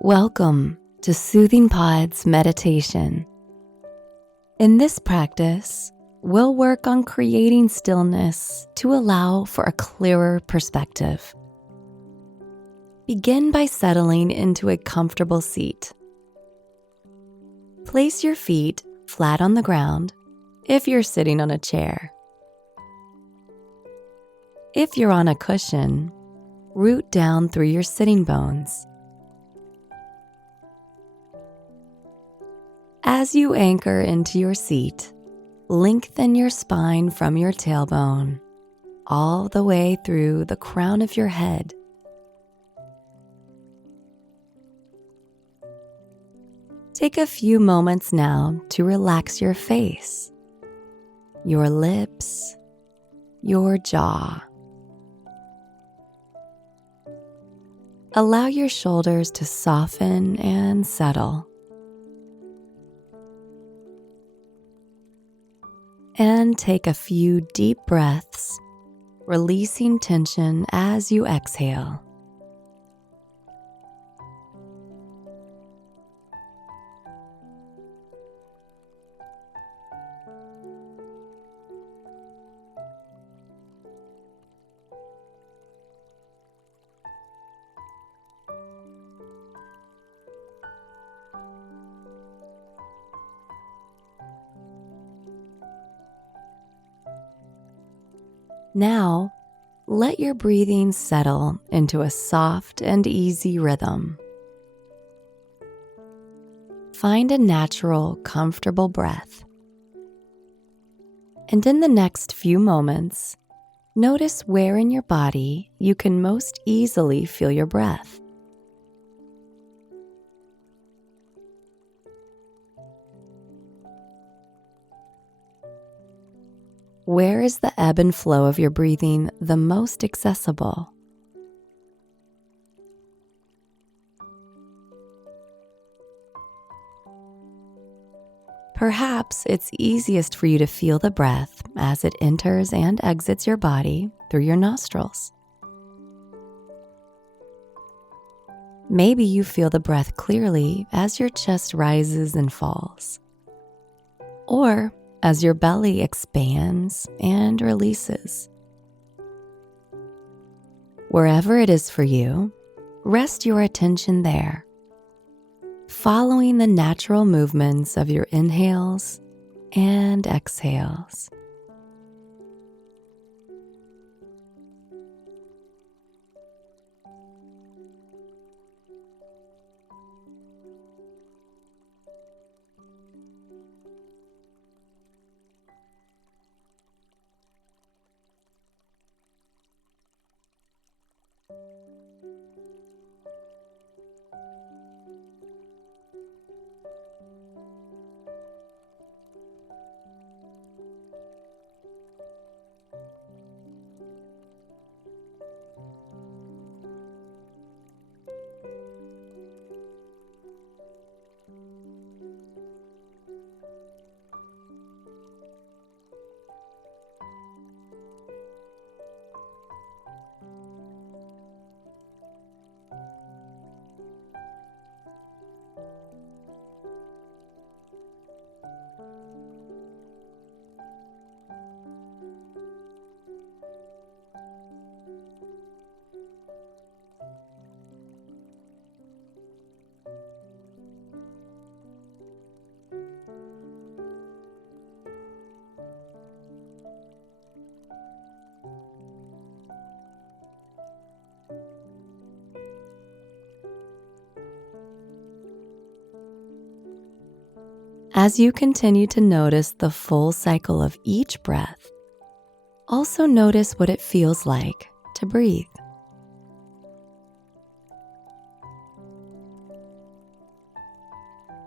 Welcome to Soothing Pod's meditation. In this practice, we'll work on creating stillness to allow for a clearer perspective. Begin by settling into a comfortable seat. Place your feet flat on the ground if you're sitting on a chair. If you're on a cushion, root down through your sitting bones. As you anchor into your seat, lengthen your spine from your tailbone all the way through the crown of your head. Take a few moments now to relax your face, your lips, your jaw. Allow your shoulders to soften and settle. And take a few deep breaths, releasing tension as you exhale. Now, let your breathing settle into a soft and easy rhythm. Find a natural, comfortable breath. And in the next few moments, notice where in your body you can most easily feel your breath. Where is the ebb and flow of your breathing the most accessible? Perhaps it's easiest for you to feel the breath as it enters and exits your body through your nostrils. Maybe you feel the breath clearly as your chest rises and falls, or as your belly expands and releases. Wherever it is for you, rest your attention there, following the natural movements of your inhales and exhales. As you continue to notice the full cycle of each breath, also notice what it feels like to breathe.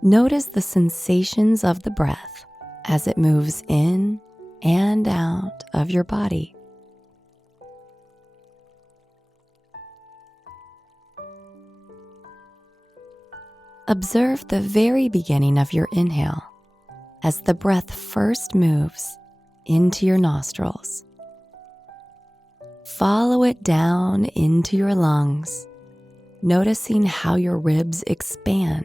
Notice the sensations of the breath as it moves in and out of your body. Observe the very beginning of your inhale as the breath first moves into your nostrils. follow it down into your lungs, noticing how your ribs expand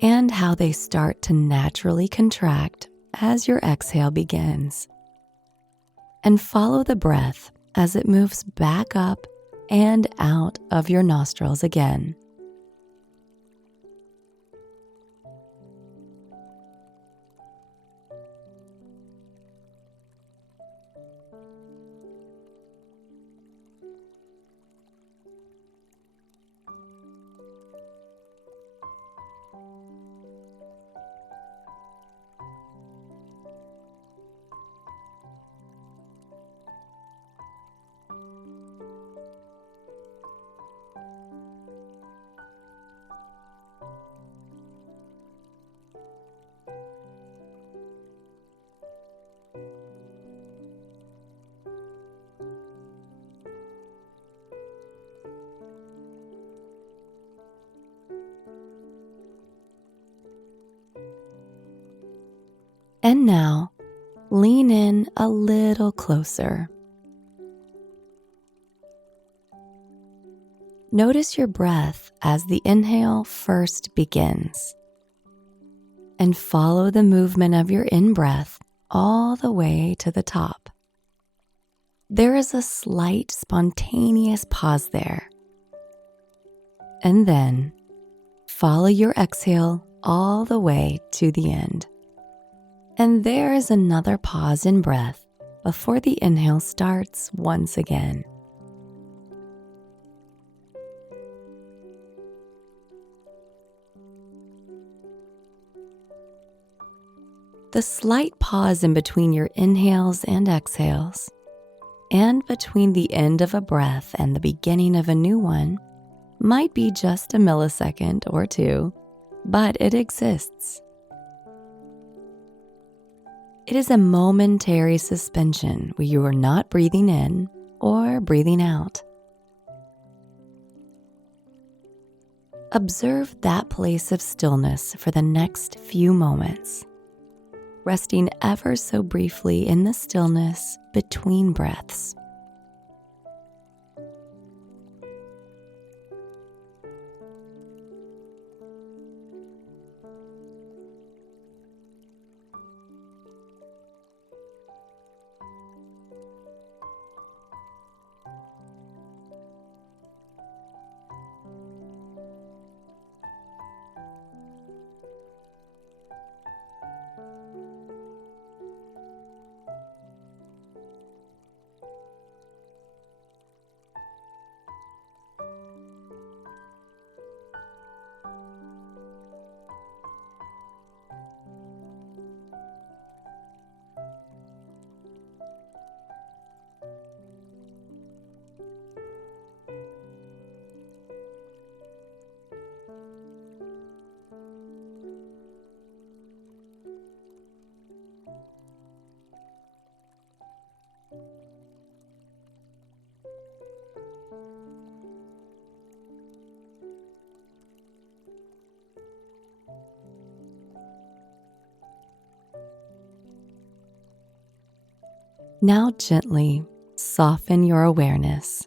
and how they start to naturally contract as your exhale begins. And follow the breath as it moves back up and out of your nostrils again. And now, lean in a little closer. Notice your breath as the inhale first begins, and follow the movement of your in-breath all the way to the top. There is a slight spontaneous pause there. And then, follow your exhale all the way to the end. And there is another pause in breath before the inhale starts once again. The slight pause in between your inhales and exhales, and between the end of a breath and the beginning of a new one, might be just a millisecond or two, but it exists. It is a momentary suspension where you are not breathing in or breathing out. Observe that place of stillness for the next few moments, resting ever so briefly in the stillness between breaths. Now gently soften your awareness.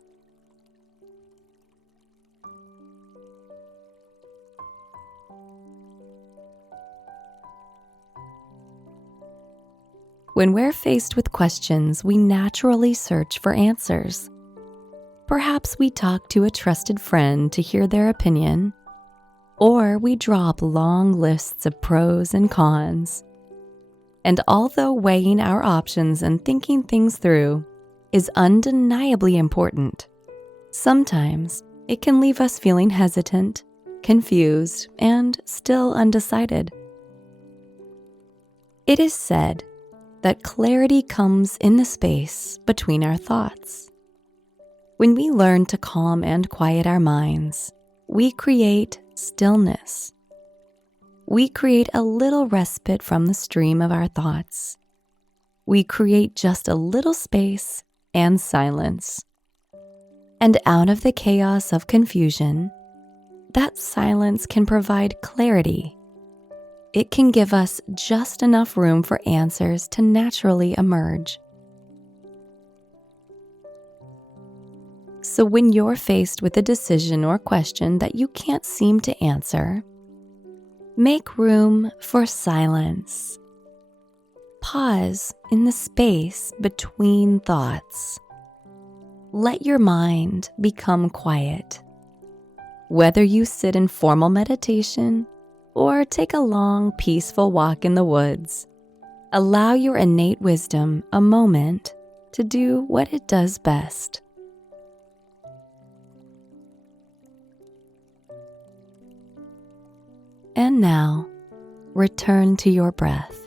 When we're faced with questions, we naturally search for answers. Perhaps we talk to a trusted friend to hear their opinion, or we draw up long lists of pros and cons. And although weighing our options and thinking things through is undeniably important, sometimes it can leave us feeling hesitant, confused, and still undecided. It is said that clarity comes in the space between our thoughts. When we learn to calm and quiet our minds, we create stillness. We create a little respite from the stream of our thoughts. We create just a little space and silence. And out of the chaos of confusion, that silence can provide clarity. It can give us just enough room for answers to naturally emerge. So when you're faced with a decision or question that you can't seem to answer, make room for silence. Pause in the space between thoughts. Let your mind become quiet. Whether you sit in formal meditation or take a long, peaceful walk in the woods, allow your innate wisdom a moment to do what it does best. And now, return to your breath.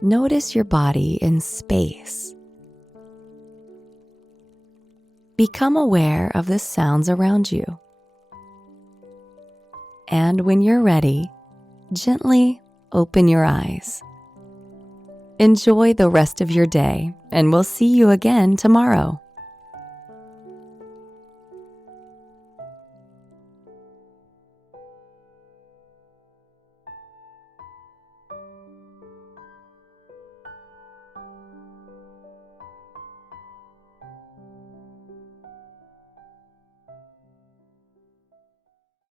Notice your body in space. Become aware of the sounds around you. And when you're ready, gently open your eyes. Enjoy the rest of your day, and we'll see you again tomorrow.